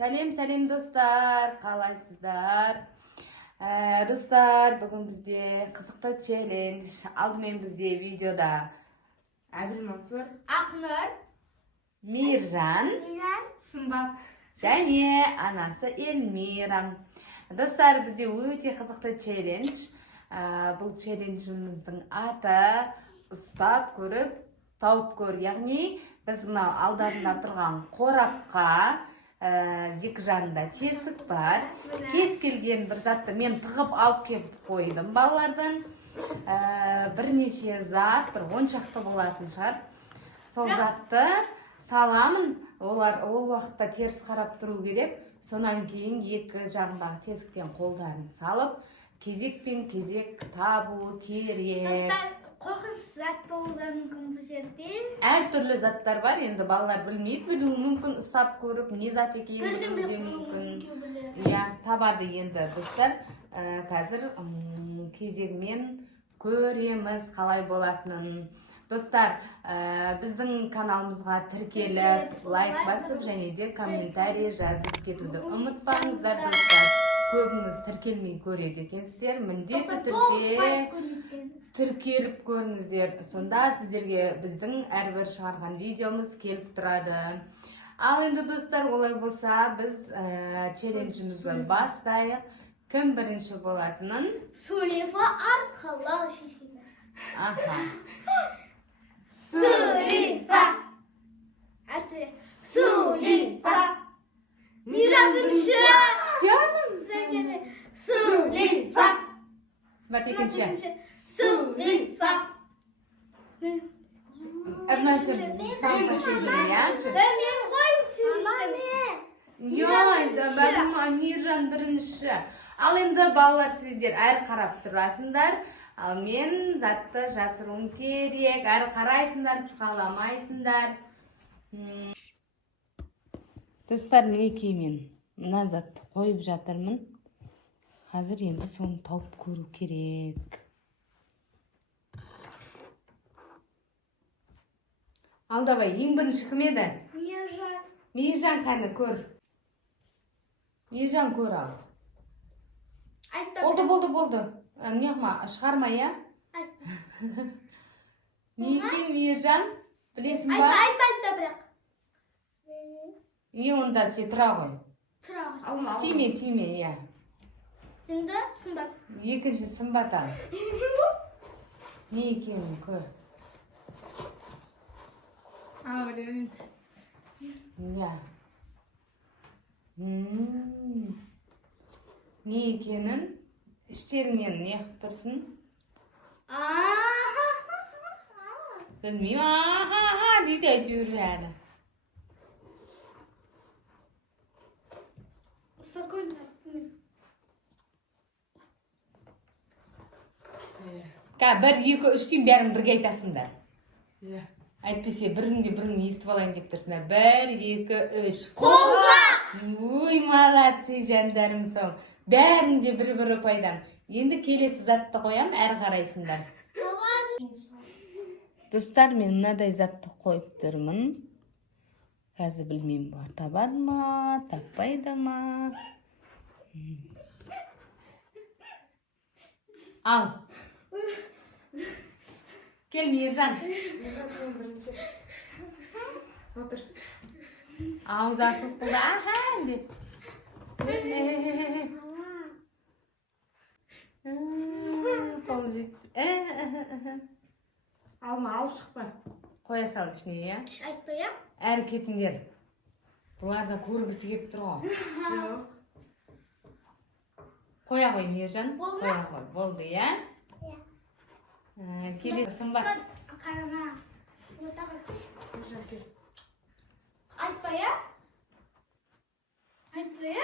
Сәлем достар, қалайсыздар? Достар, бүгін бізде қызықты челлендж. Алдымен бізде видеода Әбіл Мансұр, Ақнұр, Мейіржан Сымбат. және анасы Эльмира. Достар, бізде өте қызықты челлендж. Бұл челленджіміздің аты ұстап көріп, тауып көр. Яғни біз мынау алдарында тұрған қорапқа екі жанында тесік бар. Кез келген бір затты мен тығып алып келіп қойдым балалардан. Бірнеше зат, бір 10 шақты болатын шығар. Сол затты саламын. Ол уақытта теріс қарап тұру керек. Сонан кейін екі жағындағы тесіктен қолдарын салып, кезекпен кезек табу керек. достар, қорқынышты зат болуы мүмкін бұл жерде. Әртүрлі заттар бар, енді балалар білмейді, білуі мүмкін, ұстап көріп, не зат екенін білуі мүмкін. Иә, табады енді достар. Қазір кезегімен көреміз қалай болатынын. Достар, біздің каналымызға тіркеліп, лайк басып және де комментарий жазып кетуді ұмытпаңыздар достар. Көбіңіз тіркелмей көреді екенсіздер, міндетті түрде тіркеліп көріңіздер. Сонда сіздерге біздің әрбір шығарған видеомыз келіп тұрады. Ал енді достар, олай болса біз челленджімізді бастайық. Кім бірінші болатынын Сөйлеуі арқылы шешеміз. Аха. Сөйлеуі. Әрсе. Сөйлеуі. Мейіржан бірінші. Сенім. Сөйлеуі. Сымбат екінші. Сөйлеуі. Әрнәсі сам последний, я? Мен қойым Мейіржан бірінші. Ал енді балалар сіздер әр қарап тұрасыңдар. Ал мен затты жасыруым керек. Әр қарайсыңдар, сұқаламайсыңдар. Достар, мінекей мен мына затты қойып жатырмын. Қазір енді соны тауып көру керек. Ал давай, ең бірінші кім еді? Мейіржан. Мейіржан қаны көр. Мейіржан көр ал. Болды. Неғма, шығарма, я? Некен Мейіржан? Білесің ба? Айтпайды бірақ. Онда се тұра ғой. Тұра ғой. Тиме, я. Енді Сымбат. Екінші Сымбат ал. Не екенін көр. Білемін. Я. Не екенін, іштеріңнен не қып тұрсын? Білмеймін, дейді әйтеуір әлі. Спокойно. Бір, екі, үштен бәрін бірге айтасыңдар. Иә. Әйтпесе біріңде бірің естіп алайын деп тұрсыңдар. 1, 2, 3. Қолға! Ой, молодцы жандарым сол. Бәрінде бір-бірі пайдам. Енді келесі затты қоям, әр қарайсыңдар. Достар, мен мынадай затты қойып тұрмын. Қазір білмеймін, бар табады ма, таппайды ма. Ал. Кел, Мейіржан. Сен бірінші. Отыр. Ауыз ашылып болды. Аха, деп. Қол жетті. Алма, алып шықпа. Қоя сал ішіне, я? Айтпай, я? Әрі кетіңдер. Бұларда көргісі кеп тұр ғой. Жоқ. Қоя ғой, Мейіржан. Болды ма? Қоя ғой. Болды, я? Келесі Сымбат. Қарама. Мейіржан кел. Айтпай, я? Айтпай, я?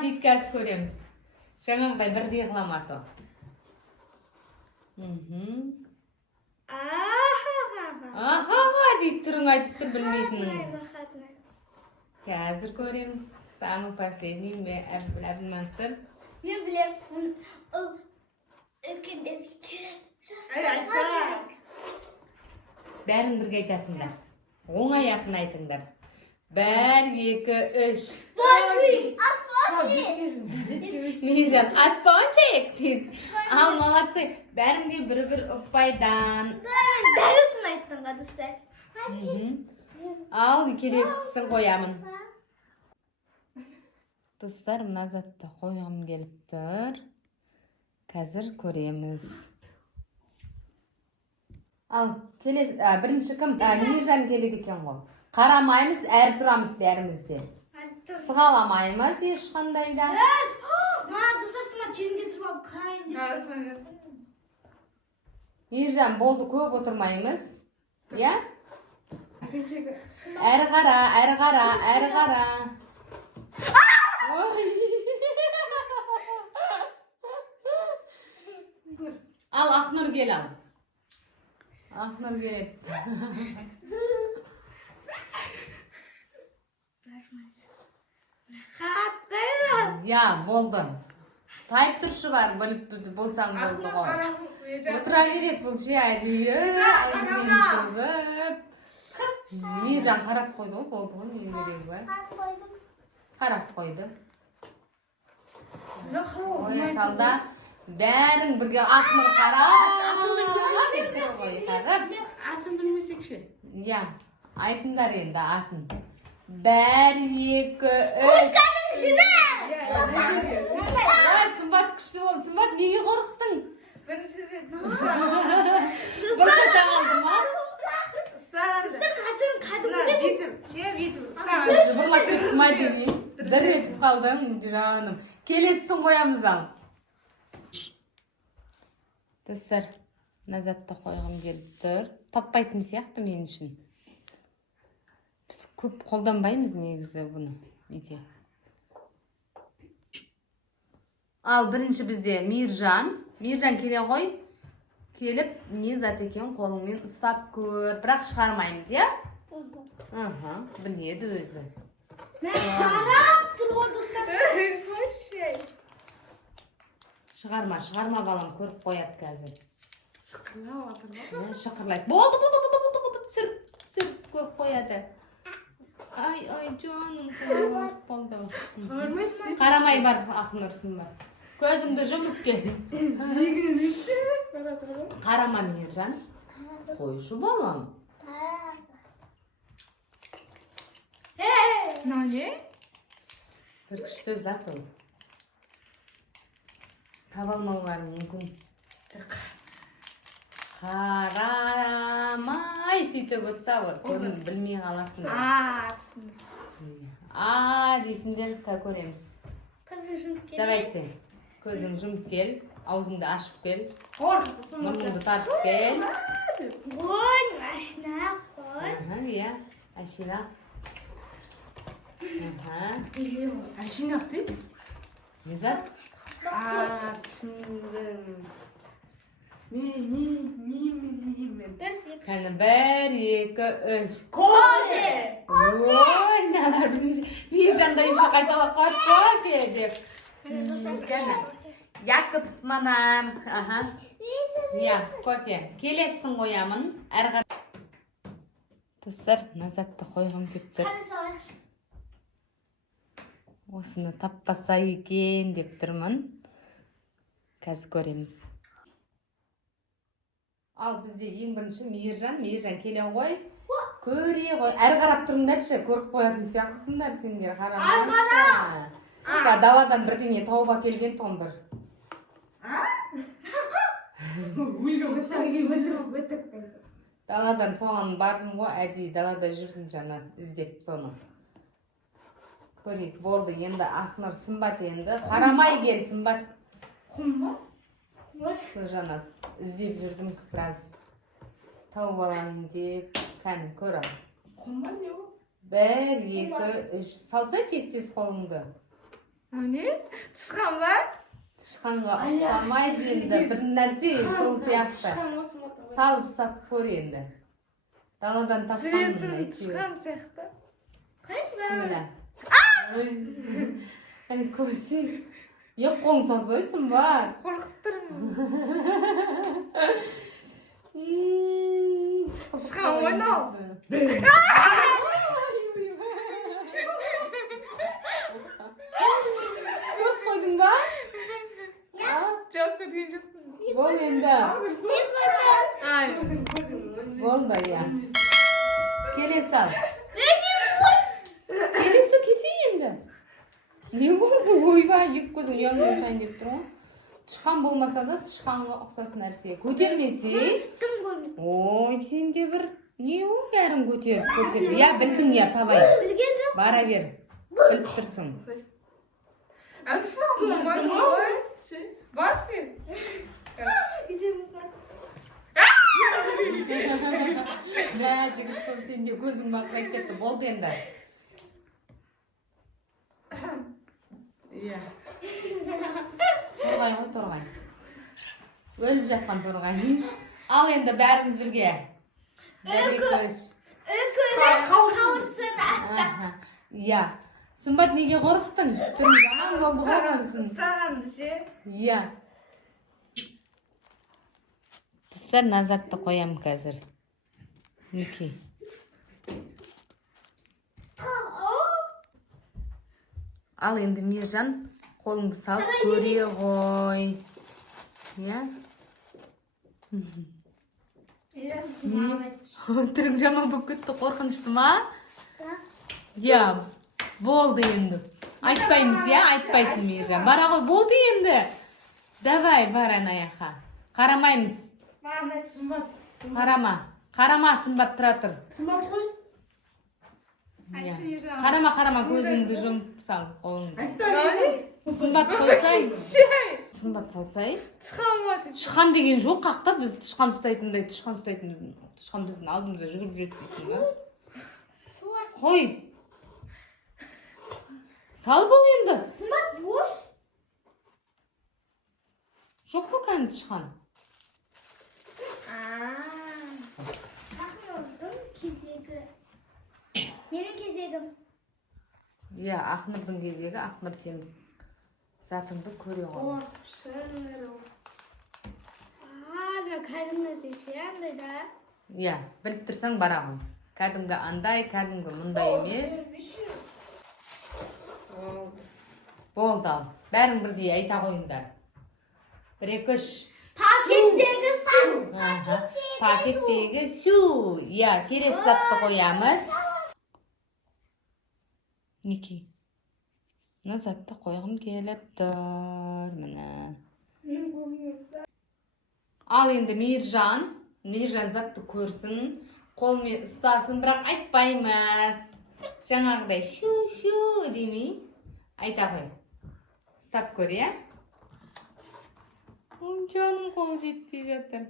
Дейді қазір көреміз. Жаңағыдай бірдей қыламаты. Аха, дейді тұрың айтып тұр білмейтінің. Қазір көреміз. Самый последний Әбіл Мансұр. Мен білем. Үлкендер керек. Айтпа. Бәрін бірге айтасыңдар. Оңай атын айтыңдар. 1, 2, 3. Спонжи. Мейіржан, аспанчик дейді. Ал, молодцы. Бәрің де бір-бір ұпайдан. Дәл осыны айттың ғой, достар. Ал, келесісін қоямын. Достар, мына затты қойғым келіп тұр. Қазір көреміз. Ал, бірінші кім? Мейіржан келеді екен ғой. Қарамаймыз, әрі тұрамыз бәрімізде. Сығаламаймыз ешқандайда. Достар, сыма жерінде тұрып алып қайын деп. Мейіржан, болды, көп отырмаймыз. Я? Әрі қара, әрі қара, әрі қара. Ал, Ақнұр кел ал. Ақнұр келеді. Я, болды. Тайып тұршы бар, біліп болсаң болды ғой. Отыра береді бұл ше әдейі. Әдейі созып. Мейіржан қарап қойды ғой, болды ғой, не керек бар. Қарап қойды. Ой, салда. Бәрің бірге Ақнұр қарап. Атын білмесек ше. Я, айтыңдар енді атын. 1, 2, 3. Ой, Сымбат күшті болды. Сымбат, неге қорықтың? Бірінші рет. Бір қата қалды ма? Жыбырлап кетті ма деймін. Дір етіп қалдың, жаным. Келесісін қоямыз ал. Достар, мына затты қойғым келіп тұр. Таппайтын сияқты мен үшін. Көп қолданбаймыз негізі бұны үйде. Ал бірінші бізде Мейіржан. Мейіржан келе ғой. Келіп, не зат екен қолыңмен ұстап көр. Бірақ шығармаймыз, я? Біледі өзі. Мен қарап тұрған достар. Шығарма балам, көріп қояды қазір. Шықырлау атыр ма? Шықырлайды. Болды. Түсіріп көріп қояды. Ай, жаным, көріп болды. Қарамай бар, Ақнұрсын бар. Көзіңді жұмып кел. Жегінен істеп баратыр ғой. Қарама, Мейіржан. Қойшы балам. Не? Бір күшті зат ол. Таба алмаулары мүмкін. Қарамай сөйтіп өтса ғой, көрін білмей қаласыңдар. Дейсіңдер, көреміз. Көзім жұмып кел. Давайте, көзің жұмып кел, аузыңды ашып кел, Қорқытысың. мұрныңды тартып кел. Ой, машина қой. Иә, ашина. Әшінақ дейді? Не зат? Түсіндім. Мен. Кәні 1, 2, 3. Кофе! Ой, нәлер білмейсің. Мейіржанда еще қайталап қойып кофе деп. Якобс манар. Я, кофе. Келесін қоямын. Достар, мына затты қойғым кеп тұр. Осыны таппаса екен деп тұрмын. Қазір көреміз. Ал бізде ең бірінші Мейіржан келе ғой. Көре ғой. Әрі қарап тұрыңдаршы, көріп қоятын сияқтысыңдар сендер. Қарамайшы. Даладан бірдеңе тауып әкелген тұғын бір. Даладан соған бардым ғой, әдейі далада жүрдім жаңа іздеп соны. Көрейік, болды, енді Ақнұр Сымбат енді. Қарамай кел, Сымбат. Құмба? Сол жаңа іздеп жүрдім біраз. Тауып алайын деп, кәні көр ал. Құмба не ол? 1, 2, 3. Салса тез қолыңды. Не? Тышқан ба? Тышқанға ұқсамайды енді, бір нәрсе сол сияқты. Тышқан осы ма? Салып ұстап көр енді. Даладан тапқанмын. Жүретін тышқан сияқты. Бісміллә. Ой, көрсең. Ек қолың созойсың ба? Қорқып тұрмын. Тышқан ойнау. енді. Ай. Болды, иә. Келесі ал. Келесі кесе енді. Не болды? Ойбай, екі көзің ұяңдап шайын деп тұр ғой. Тышқан болмаса да тышқанға ұқсас нәрсе. Көтермесе. Тым көрмейді. Ой, сен де бір не ол бәрін көтеріп көрсетіп. Я білдің я табай. Білген жоқ. Бара бер. Біліп тұрсың. Бар сен. Мә, жігіттім, сен де көзің бақырайып кетті. Болды енді. Иә. Торғай ғой, торғай. Өліп жатқан торғай. Ал енді бәріміз бірге. Қауырсын Аха. Иә. Сымбат неге қорықтың? Түрің жаман болды ғой қорысын. Ұстағанды ше. Иә. Достар, Назатты қоям қазір. Мінекей. Ал енді Мержан, қолыңды салып көре ғой. Иә? Иә. Түрің жаман болып кетті, қорқынышты ма? Иә, болды енді. Айтпаймыз, иә? Айтпайсың Мержан. Бара ғой, болды енді. Давай, бар анаяқа. Қарамаймыз. Маған Сымбат. Қарама. Қарама, Сымбат тұра тұр. Сымбат қой. Иә. Қарама, көзіңді жұмып сал, қолыңды. Айтпаймын. Сымбат қойсай. Сымбат салсай. Тышқан ба дейді. Тышқан деген жоқ қақта, біз тышқан ұстайтындай, тышқан біздің алдымызда жүгіріп жетпейсің ба? Қой. Сал бұл енді. Сымбат бош. Жоқ па кәні тышқан? Ақнұрдың кезегі. Менің кезегім. Иә, Ақнұрдың кезегі, Ақнұр сен затыңды көре ғой. Кәдімгі десе андай да. Иә, біліп тұрсаң бара ғой. Кәдімгі андай, кәдімгі мұндай емес. Болды ал. Бәрің бірдей айта қойыңдар. 1-2-3. Пакеттегі су. Пакеттегі су. Иә, келесі затты қоямыз. Неке? Мына затты қойғым келіп тұр. Міне. Ал енді Мержан затты көрсін, қолмен ұстасын, бірақ айтпаймыз. Жаңағыдай шу демей. Айта қой. Ұстап көр, иә? Жаным қол жетпей жатыр.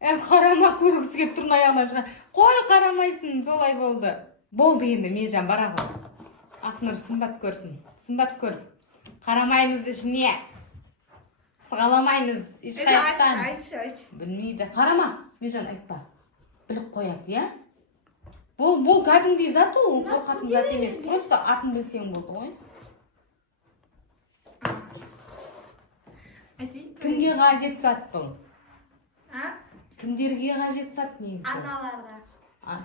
Қарама, көргісі кеп тұрын аяғына шыға. Қой, қарамайсың, солай болды. Болды енді, Мержан, бара ғой. Ақнұр, Сымбат көрсін. Сымбат көр. Қарамаймыз ішіне. Сығаламаймыз ешқайықтан. Айтшы. Білмейді. Қарама, Мержан, айтпа. Біліп қояды, иә? Бұл кәдімгідей зат ол, қорқатын зат емес. Просто атын білсең болды ғой. Кімге қажет зат бұл? Кімдерге қажет зат негізі? Аналарға.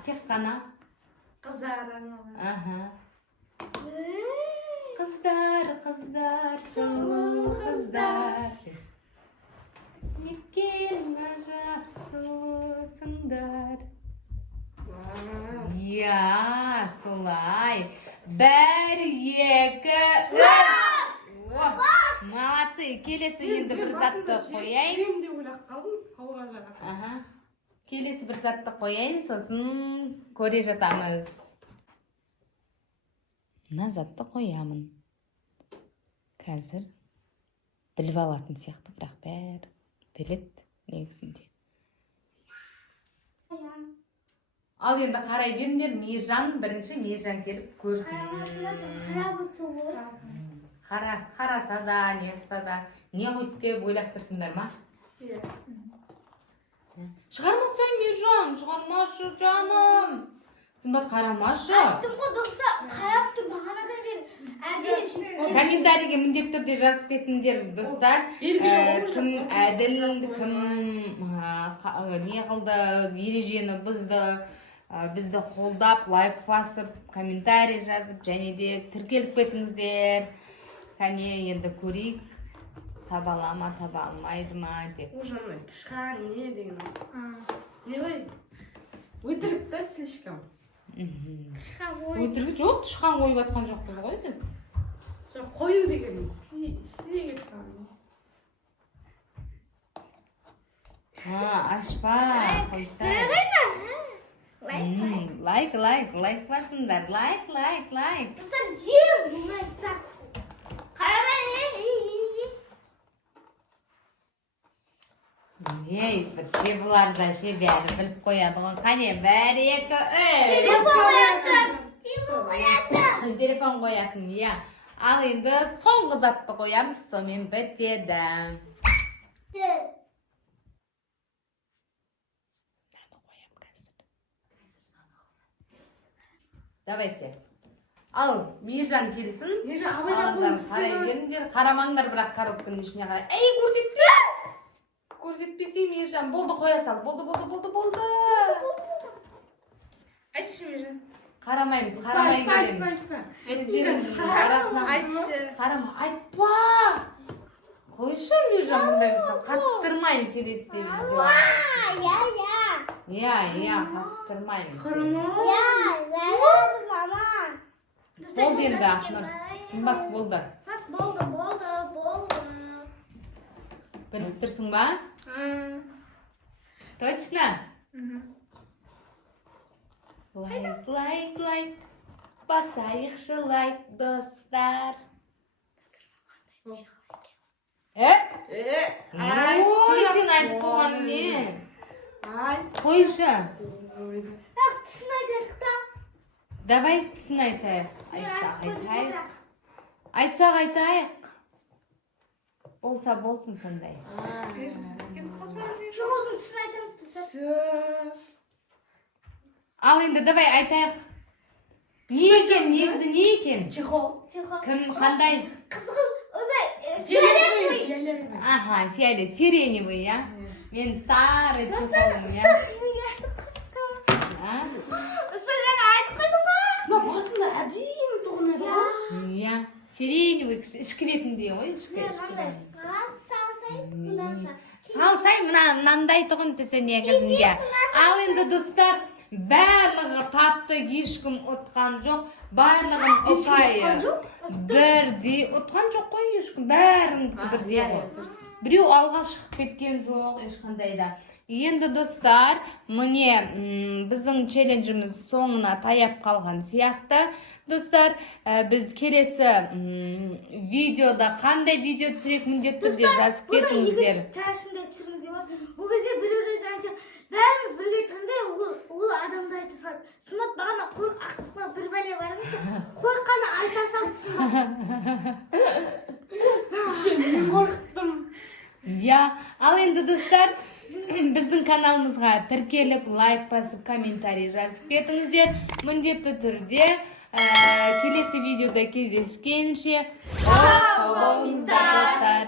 Тек қана? Қыздар аналарға. Аха. Қыздар, сұлу қыздар. Неткен ғажап сұлусыңдар. Иә, солай. 1, 2, 3. Молодцы. Келесі енді бір затты қояйын. Мен де ойлап қалдым, қолға жарап. Келесі бір затты қояйын, сосын көре жатамыз. Мына затты қоямын. Қазір біліп алатын сияқты, бірақ бәрі білет негізінде. Ал енді қарай беріңдер, Мержан бірінші Мержан келіп көрсін. Қараса да, не қылса да, не қойды деп ойлап тұрсыңдар ма? Иә. Шығармасай, Мержан, шығармашы жаным. Сымбат, қарамашы. Айттым ғой, доқса, қарап тұр, бағанадан бері. Комментарийге міндетті түрде жазып кетіңдер, достар. Кім әділ, кім не қылды, ережені бізді қолдап, лайк басып, комментарий жазып, және де тіркеліп кетіңіздер. Кәне, енді көрейік. таба ала ма таба алмайды ма деп. Уже андай тышқан не деген не ғой өтірік та слишком. Өтірік жоқ, тышқан қойып жатқан жоқпыз ғой біз. Жоқ, қою деген сілеге тұрған. Ашпа қойса. Лайк басыңдар. Лайк. Достар, жем мұны сақ. Қарамай. Ей, бір ше бұларда ше бәрі біліп қояды ғой. Қане, бәрі екі, телефон қоятын, иә. Ал енді соңғы затты қоямыз, сонымен бітеді. Давайте. Ал, Мейіржан келсін. Алыңдар, қарай беріңдер. Қарамаңдар бірақ коробканың ішіне қарай. Ей, көрсетпе! Көрсетпесе Мейіржан, болды қоя сал. Болды. Айтшы Мейіржан. Қарамаймыз, қарамай келеміз. Айтшы. Қарама, айтпа! Қойшы Мейіржан бұндай болса, қатыстырмайым келесі видео. Иә, қатыстырмайым. Қарама. Болды енді Ақнұр, сымбат болды. Болды. Біліп тұрсың ба? Точно? Лайк. Басайықшы лайк, достар. Ой, сен айтып қойған не? Қойшы. Түсін айтайық та. Давай түсін айтайық. Айтсақ. Болса болсын сондай. Жолдың түсін айтамыз. Ал енді давай айтайық. Не екен, негізі не екен? Чехол. Кім, қандай? Қызғыл, фиолетовый. Аха, сиреневый, я? Мен старый чехолым, я? Басында әдейі тұғын еді. Иә, сиреневый, ішкі бетінде ғой, ішкі. Салсай, мынандай тұғын түсі негізінде. Ал енді достар, барлығы татты ешкім ұтқан жоқ. Барлығын ұтайы. Бірдей ұтқан жоқ қой ешкім. Бәрін бірдей ғой. Біреу алға шығып кеткен жоқ, ешқандай да. Енді достар, міне біздің челленджіміз соңына таяп қалған сияқты. Достар, біз келесі видеода қандай видео түсірек міндетті түрде жазып кетіңіздер. Бұл кезде бір-бірді айтса, бәріміз бірге айтқанда ол адамды айта салды. Сымат бағана қорқақпа бір бәле барымыз, қорқаны айта салды Сымат. Мен қорқыттым. Иә, ал енді достар, біздің каналымызға тіркеліп, лайк басып, комментарий жазып кетіңіздер. Міндетті түрде келесі видеода кездескенше сау болыңыздар достар.